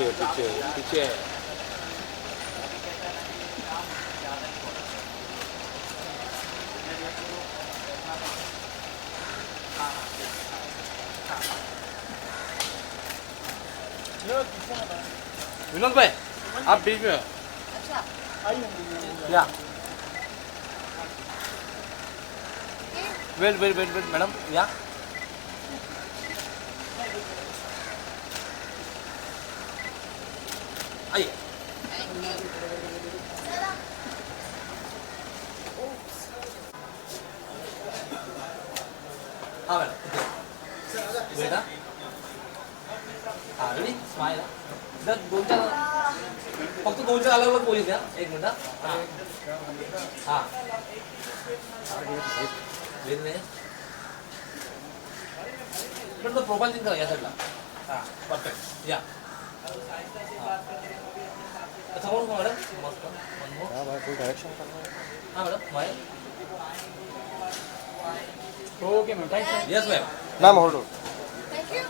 पीछे पीछे पीछे विनोद भाई आप बीच में हो। अच्छा या wait wait wait wait madam या आइए हाँ मैडम बेटा हाँ रेडी स्माइल इधर दोन चार फक्त दोन चार अलग अलग पोझिशन द्या एक मिनिट हां हां वेल नाही पण तो प्रोफाइल चिंता या साईडला हां परफेक्ट या समोर मॅडम मस्त हां भाई फुल डायरेक्शन करना हां madam smile okay ma'am thanks yes ma'am ma'am hold on. Thank you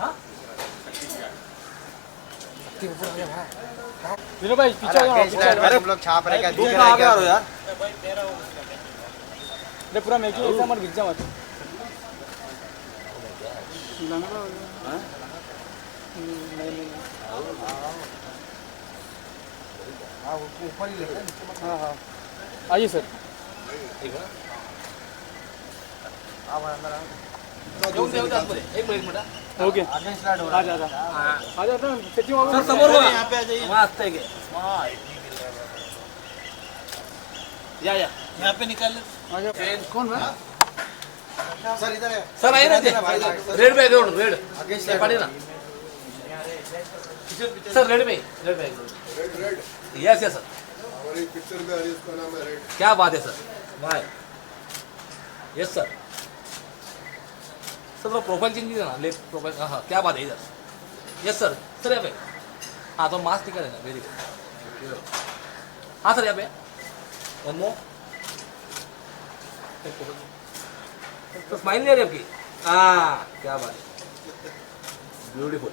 हां विनोद भाई पीछे आओ अरे तुम लोग छाप रहे क्या तुम कहाँ पे आ रहे हो यार अरे पूरा मेकिंग ऐसा मत गिर जा मत ऊपर ही लेते हाँ हाँ आइए सर ठीक है आप अंदर आओ। येऊन दे आतमध्ये एक मिनिट ओके आगे स्टार्ट हो आ जा आ जा ना सेटिंग वाला सर समोर बघा यहाँ पे आ जाइए मस्त आहे या यहाँ पे निकाल आ जा कौन है सर इधर है सर आहे ना ते रेड बॅकग्राउंड रेड आगे ते पाठी ना सर रेड पे red red yes yes sir हमारी पिक्चर में आ रही है, उसका नाम है रेड। क्या बात है सर वाह यस सर सर वो प्रोफाइल चेंज कीजिए ना लेफ्ट प्रोफाइल हाँ क्या बात है इधर यस सर सर यहाँ पे हाँ तो मास्क निकाले ना वेरी गुड हाँ सर यहाँ पे वन मोर तो स्माइल नहीं आ रही आपकी हाँ क्या बात है ब्यूटीफुल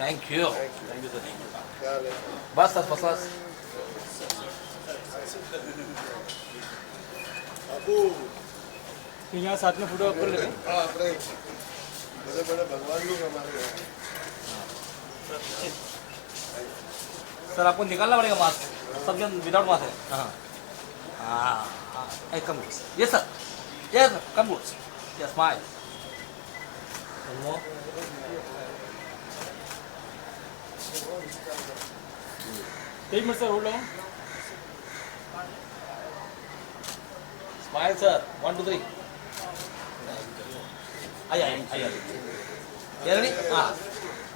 थैंक यू सर क्या है? बस सर फर्स्ट क्लास अबू यहाँ साथ में फोटो कर लेते हैं हाँ अपने बड़े बड़े भगवान लोग हमारे हैं। सर आपको निकालना पड़ेगा मास्क सब जन विदाउट मास्क है हाँ हाँ कम यस सर यस सर कम गुड्स यस स्माइल एक minute sir hold on smile sir 1 2 3 आइए आइए आइए ये रेडी हाँ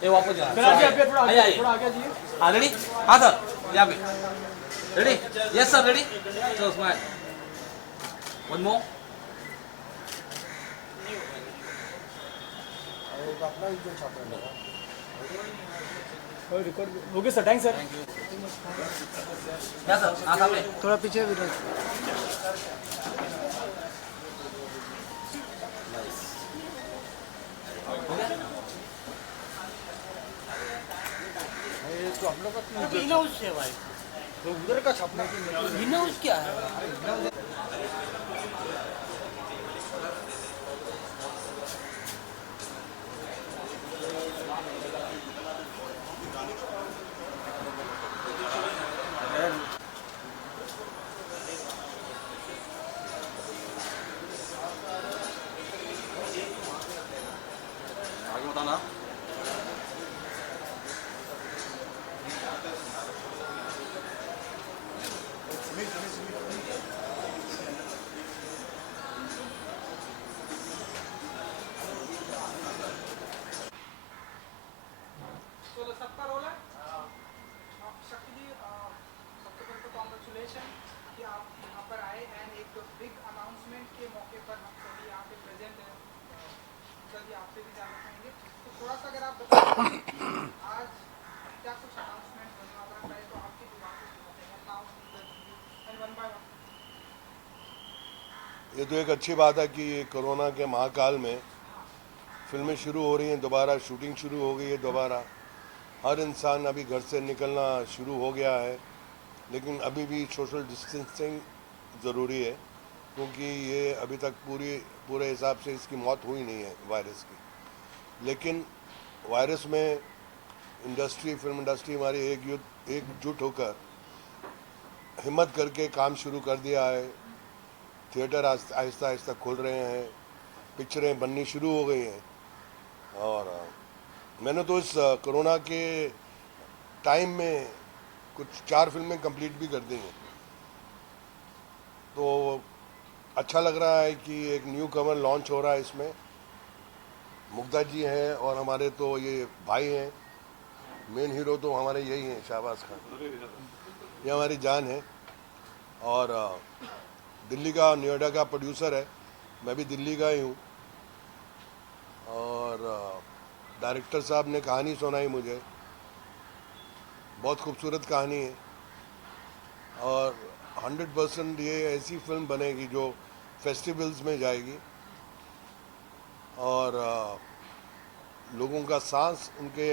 ये वापस जाना सर आगे आगे थोड़ा आइए आगे आइए थोड़ा आगे जाइए हाँ रेडी हाँ सर यहाँ पे ready yes sir ready so smile one more अपना जो छाप रहे हैं और record okay sir thanks sir क्या सर हाँ सामने थोड़ा पीछे विनोद हो गया तो हम लोग का हिनाउस है भाई तो उधर का छापने की हिनाउस क्या है आगे बताना तो सबका रोल है शक्ति जी सबसे पहले तो कॉन्ग्रेचुलेशन कि आप यहाँ पर आए एंड एक बिग अनाउंसमेंट के मौके पर हम सभी यहाँ पे प्रेजेंट हैं सर जी आपसे भी जानना चाहेंगे तो थोड़ा सा अगर आप बताएं आज क्या कुछ अनाउंसमेंट होने वाला है पहले तो आपकी जुबान से सुनते हैं now and one by one ये तो एक अच्छी बात है कि ये कोरोना के महाकाल में फिल्में शुरू हो रही हैं दोबारा, शूटिंग शुरू हो गई है दोबारा, हर इंसान अभी घर से निकलना शुरू हो गया है, लेकिन अभी भी सोशल डिस्टेंसिंग ज़रूरी है, क्योंकि ये अभी तक पूरे हिसाब से इसकी मौत हुई नहीं है वायरस की। लेकिन वायरस में फिल्म इंडस्ट्री हमारी एकजुट होकर हिम्मत करके काम शुरू कर दिया है। थिएटर आहिस्ता आहिस्ता खुल रहे हैं, पिक्चरें बननी शुरू हो गई हैं, और मैंने तो इस कोरोना के टाइम में कुछ 4 फिल्में कंप्लीट भी कर दी हैं। तो अच्छा लग रहा है कि एक न्यू कमर लॉन्च हो रहा है इसमें। मुग्धा जी हैं और हमारे तो ये भाई हैं, मेन हीरो तो हमारे यही हैं, शाहबाज खान, ये हमारी जान है। और दिल्ली का, नोएडा का प्रोड्यूसर है, मैं भी दिल्ली का ही हूँ। और डायरेक्टर साहब ने कहानी सुनाई मुझे, बहुत खूबसूरत कहानी है, और 100% ये ऐसी फिल्म बनेगी जो फेस्टिवल्स में जाएगी, और लोगों का सांस उनके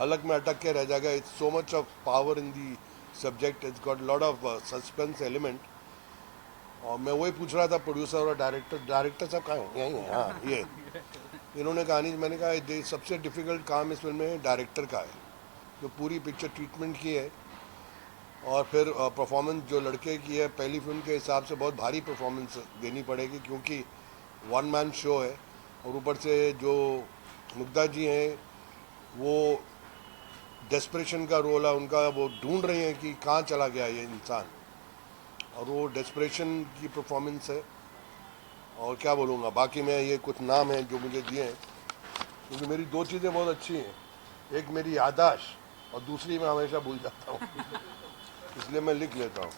हलक में अटक के रह जाएगा। It's so much of power in the subject, it's got lot of suspense element. और मैं वही पूछ रहा था प्रोड्यूसर और डायरेक्टर साहब कहाँ हैं? यहीं हैं, हाँ ये इन्होंने कहानी, मैंने कहा सबसे डिफ़िकल्ट काम इस फिल्म में डायरेक्टर का है, जो पूरी पिक्चर ट्रीटमेंट की है, और फिर परफॉर्मेंस जो लड़के की है पहली फिल्म के हिसाब से बहुत भारी परफॉर्मेंस देनी पड़ेगी, क्योंकि 1 मैन शो है। और ऊपर से जो मुग्धा जी हैं वो डेस्परेशन का रोल है उनका, वो ढूंढ रही हैं कि कहाँ चला गया ये इंसान, और वो डेस्परेशन की परफॉर्मेंस है। और क्या बोलूँगा, बाकी मैं ये कुछ नाम हैं जो मुझे दिए हैं, क्योंकि मेरी 2 चीज़ें बहुत अच्छी हैं, एक मेरी याददाश्त और दूसरी मैं हमेशा भूल जाता हूँ इसलिए मैं लिख लेता हूँ।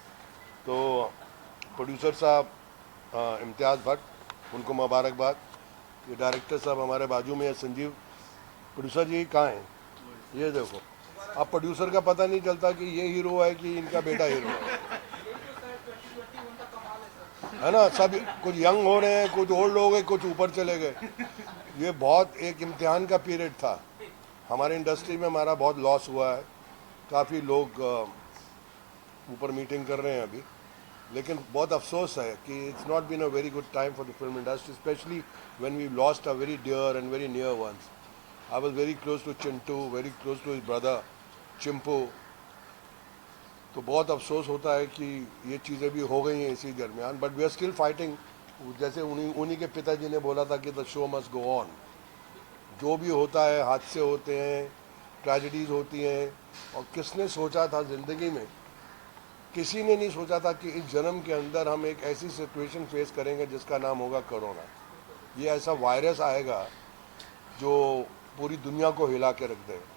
तो प्रोड्यूसर साहब इम्तियाज़ भट्ट, उनको मुबारकबाद। ये डायरेक्टर साहब हमारे बाजू में है, संजीव। प्रोड्यूसर जी कहाँ हैं? ये देखो, अब प्रोड्यूसर का पता नहीं चलता कि ये हीरो है कि इनका बेटा हीरो है ना। सब कुछ यंग हो रहे हैं, कुछ ओल्ड हो गए, कुछ ऊपर चले गए। ये बहुत एक इम्तिहान का पीरियड था हमारे इंडस्ट्री में, हमारा बहुत लॉस हुआ है। काफ़ी लोग ऊपर मीटिंग कर रहे हैं अभी, लेकिन बहुत अफसोस है कि it's not been a very good time for the film industry, specially when we lost a very dear and very near ones. I was very close to Chintu, very close to his brother Chimpu. तो बहुत अफसोस होता है कि ये चीज़ें भी हो गई हैं इसी दरमियान, but we are still fighting. जैसे उन्हीं के पिताजी ने बोला था कि the show must go on. जो भी होता है, हादसे होते हैं, ट्रेजेडीज़ होती हैं, और किसने सोचा था ज़िंदगी में, किसी ने नहीं सोचा था कि इस जन्म के अंदर हम एक ऐसी सिचुएशन फेस करेंगे जिसका नाम होगा कोरोना। ये ऐसा वायरस आएगा जो पूरी दुनिया को हिला के रख देगा।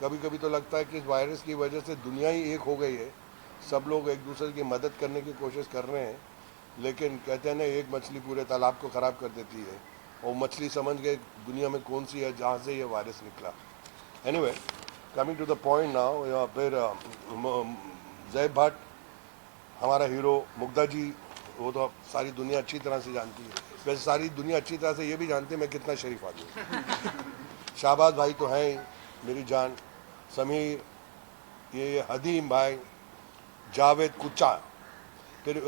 कभी कभी तो लगता है कि इस वायरस की वजह से दुनिया ही एक हो गई है, सब लोग एक दूसरे की मदद करने की कोशिश कर रहे हैं, लेकिन कहते हैं ना, एक मछली पूरे तालाब को ख़राब कर देती है, और मछली समझ गए दुनिया में कौन सी है जहाँ से ये वायरस निकला। Anyway, coming to the point now, फिर जैब भट्ट हमारा हीरो, मुग्धा जी वो तो सारी दुनिया अच्छी तरह से जानती है। वैसे सारी दुनिया अच्छी तरह से ये भी जानती है मैं कितना शरीफ आदमी हूँ। शाहबाज भाई तो हैं ही मेरी जान, समीर, ये हदीम भाई, जावेद कुचा, फिर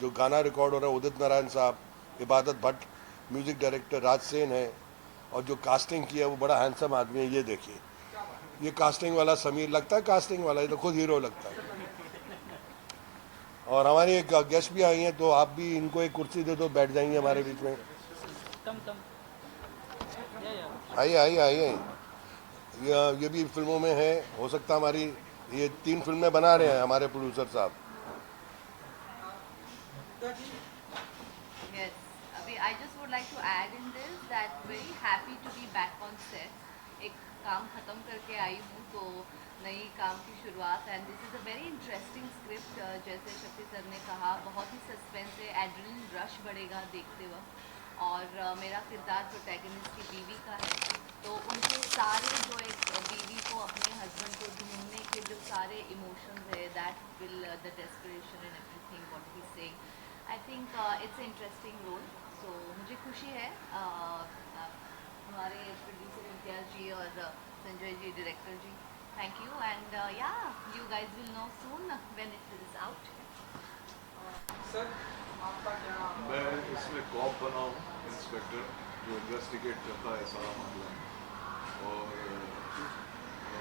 जो गाना रिकॉर्ड हो रहा है उदित नारायण साहब, इबादत भट्ट म्यूज़िक डायरेक्टर, राज सेन है, और जो कास्टिंग किया वो बड़ा हैंडसम आदमी है। ये देखिए, ये कास्टिंग वाला समीर लगता है, कास्टिंग वाला, ये तो खुद हीरो लगता है। और हमारी एक गेस्ट भी आई हैं, तो आप भी इनको एक कुर्सी दे दो, बैठ जाएंगे हमारे बीच में। आइए आइए आइए, ये भी फिल्मों में है, हो सकता हमारी ये 3 फिल्में बना रहे हैं हमारे प्रोड्यूसर साहब। Yes. I just would like to add in this that very happy to be back on set. एक काम खत्म करके आई हूँ तो नई काम की शुरुआत, and this is a very interesting script. जैसे शक्ति सर ने कहा, बहुत ही सस्पेंस है, एड्रेनलिन रश बढ़ेगा देखते वक्त, और मेरा किरदार प्रोटैगनिस्ट की बीवी का है, तो उनके सारे जो एक बीवी को अपने हस्बैंड को ढूंढने के जो सारे इमोशंस है, that will the desperation and everything what he saying, I think it's an interesting role. So मुझे खुशी है हमारे प्रोड्यूसर इम्तियाज जी और Sanjay ji director ji, thank you and yeah you guys will know soon when it is out. Sir आपका क्या मैं इसमें corp बना हूँ, इंस्पेक्टर जो इन्वेस्टिगेट करता है सारा मामला, और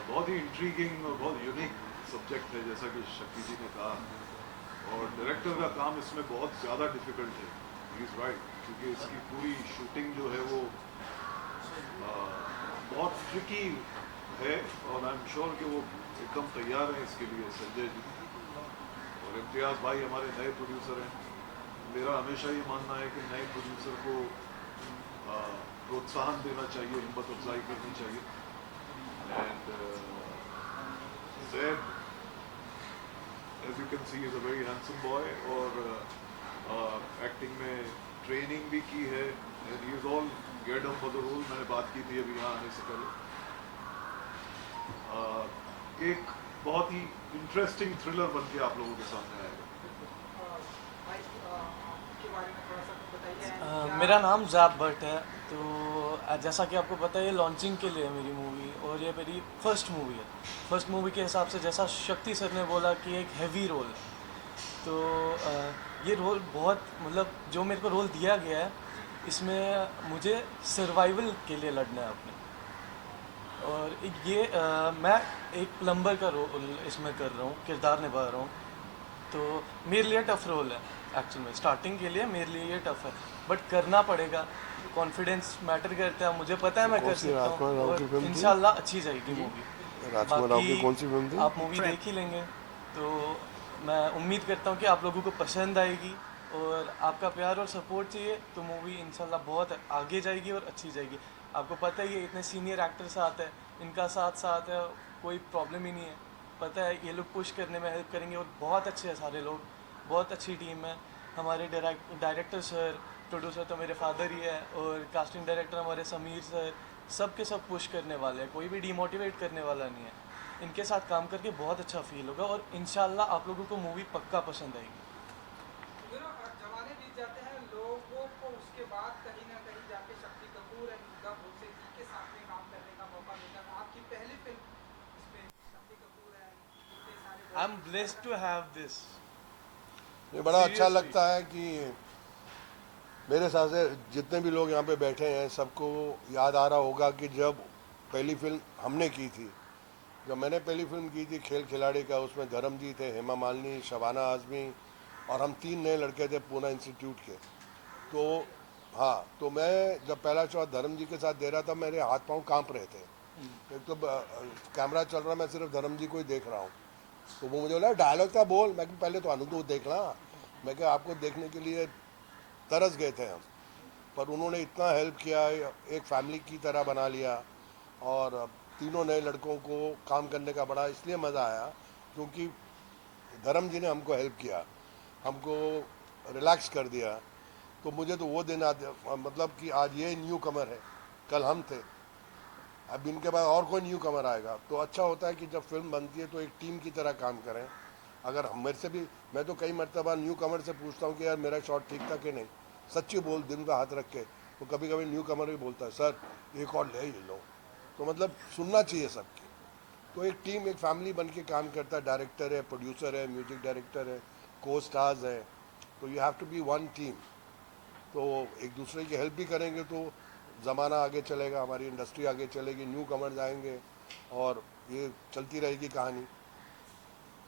बहुत ही इंट्रीगिंग और बहुत यूनिक सब्जेक्ट है जैसा कि शक्ति जी ने कहा। और डायरेक्टर का काम इसमें बहुत ज़्यादा डिफिकल्ट है, ही इज़ राइट, क्योंकि इसकी पूरी शूटिंग जो है वो बहुत ट्रिकी है, और आई एम श्योर कि वो एकदम तैयार हैं इसके लिए, संजय जी। और इम्तियाज़ भाई हमारे नए प्रोड्यूसर हैं। मेरा हमेशा ये मानना है कि नए प्रोड्यूसर को प्रोत्साहन देना चाहिए, हिम्मत अफजाई करनी चाहिए। And Zed, as you can see, is a very handsome boy, और एक्टिंग में ट्रेनिंग भी की है, and he is all geared up for the role। मैंने बात की थी अभी यहाँ आने से पहले। एक बहुत ही इंटरेस्टिंग थ्रिलर बन के आप लोगों के सामने आएगा। भाई के बारे में थोड़ा सा बताइए। क्या- मेरा नाम जैब भट्ट है। तो जैसा कि आपको पता है ये लॉन्चिंग के लिए है मेरी मूवी, और ये मेरी फर्स्ट मूवी है। फर्स्ट मूवी के हिसाब से जैसा शक्ति सर ने बोला कि एक हैवी रोल है, तो ये रोल बहुत मतलब जो मेरे को रोल दिया गया है इसमें मुझे सर्वाइवल के लिए लड़ना है अपने। और ये मैं एक प्लम्बर का रोल इसमें कर रहा हूँ, किरदार निभा रहा हूँ। तो मेरे लिए टफ़ रोल है एक्चुअल में, स्टार्टिंग के लिए मेरे लिए ये टफ़ है, बट करना पड़ेगा। कॉन्फिडेंस मैटर करता है, मुझे पता है मैं कर सकता हूँ, और इंशाल्लाह अच्छी जाएगी मूवी। राजकुमार राव की कौन सी फिल्म थी? आप मूवी देख ही लेंगे, तो मैं उम्मीद करता हूँ कि आप लोगों को पसंद आएगी, और आपका प्यार और सपोर्ट चाहिए तो मूवी इंशाल्लाह बहुत आगे जाएगी और अच्छी जाएगी। आपको पता ही है इतने सीनियर एक्टर्स आते हैं, इनका साथ है, कोई प्रॉब्लम ही नहीं है। पता है ये लोग पुश करने में हेल्प करेंगे, और बहुत अच्छे हैं सारे लोग, बहुत अच्छी टीम है। हमारे डायरेक्टर सर, प्रोड्यूसर तो मेरे फादर ही है, और कास्टिंग डायरेक्टर हमारे समीर सर, सब के सब पुश करने वाले हैं, कोई भी डिमोटिवेट करने वाला नहीं है। इनके साथ काम करके बहुत अच्छा फील होगा, और इंशाल्लाह आप लोगों को मूवी पक्का पसंद आएगी। जमाने बीत जाते हैं, लोगों को उसके बाद कहीं ना कहीं जाके शक्ति कपूर एंड मुग्धा भोसे जी के साथ में काम करने का मौका मिलता है। आपकी पहली फिल्म इसमें शक्ति कपूर है, इतने सारे I am blessed to have this. ये बड़ा अच्छा Seriously. लगता है कि मेरे हिसाब से जितने भी लोग यहाँ पे बैठे हैं सबको याद आ रहा होगा कि जब पहली फिल्म हमने की थी, जब मैंने पहली फिल्म की थी खेल खिलाड़ी का, उसमें धर्म जी थे, हेमा मालिनी, शबाना आज़मी, और हम 3 नए लड़के थे पूना इंस्टीट्यूट के। तो हाँ, तो मैं जब पहला शॉट धर्म जी के साथ दे रहा था, मेरे हाथ पांव कांप रहे थे। एक तो कैमरा चल रहा, मैं सिर्फ धर्म जी को ही देख रहा हूँ। तो वो मुझे बोला डायलॉग था बोल, मैं पहले तो अनुभव देखना, मैं क्या आपको देखने के लिए तरस गए थे हम। पर उन्होंने इतना हेल्प किया, एक फैमिली की तरह बना लिया, और तीनों नए लड़कों को काम करने का बड़ा इसलिए मज़ा आया क्योंकि धर्म जी ने हमको हेल्प किया, हमको रिलैक्स कर दिया। तो मुझे तो वो दिन मतलब कि आज ये न्यू कमर है, कल हम थे, अब इनके बाद और कोई न्यू कमर आएगा। तो अच्छा होता है कि जब फिल्म बनती है तो एक टीम की तरह काम करें। अगर हम मेरे से भी, मैं तो कई मरतबा न्यू कमर से पूछता हूँ कि यार मेरा शॉट ठीक था कि नहीं, सच्ची बोल दिल पे हाथ रख के। तो कभी कभी न्यू कमर भी बोलता है सर एक और ले लो। तो मतलब सुनना चाहिए सबकी। तो एक टीम, एक फैमिली बन के काम करता है, डायरेक्टर है, प्रोड्यूसर है, म्यूजिक डायरेक्टर है, को स्टार्स है। तो you have to be one team. तो एक दूसरे की हेल्प भी करेंगे तो ज़माना आगे चलेगा, हमारी इंडस्ट्री आगे चलेगी, न्यू कमर्स आएंगे और ये चलती रहेगी कहानी।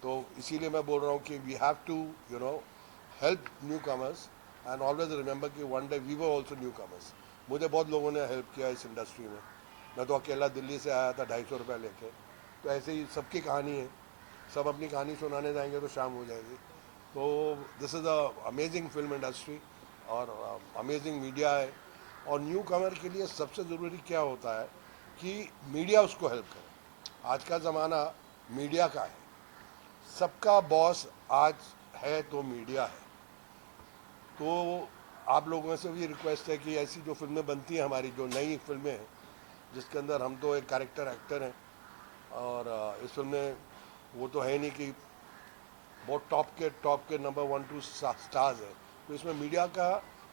तो इसीलिए मैं बोल रहा हूँ कि we have to help newcomers and always remember कि one day we were also newcomers. मुझे बहुत लोगों ने हेल्प किया इस इंडस्ट्री में। मैं तो अकेला दिल्ली से आया था 250 रुपये लेके। तो ऐसे ही सबकी कहानी है, सब अपनी कहानी सुनाने जाएंगे तो शाम हो जाएगी। तो this is a amazing film industry और अमेजिंग मीडिया है। और न्यू कमर के लिए सबसे ज़रूरी क्या होता है कि मीडिया उसको हेल्प करे। आज का ज़माना मीडिया का है, सबका बॉस आज है तो मीडिया है। तो आप लोगों से भी रिक्वेस्ट है कि ऐसी जो फिल्में बनती हैं, हमारी जो नई फिल्में हैं जिसके अंदर हम तो एक कैरेक्टर एक्टर हैं, और इस फिल्म में वो तो है नहीं कि बहुत टॉप के नंबर 1-2 स्टार्स है। तो इसमें मीडिया का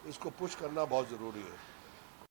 इसको पुश करना बहुत ज़रूरी है।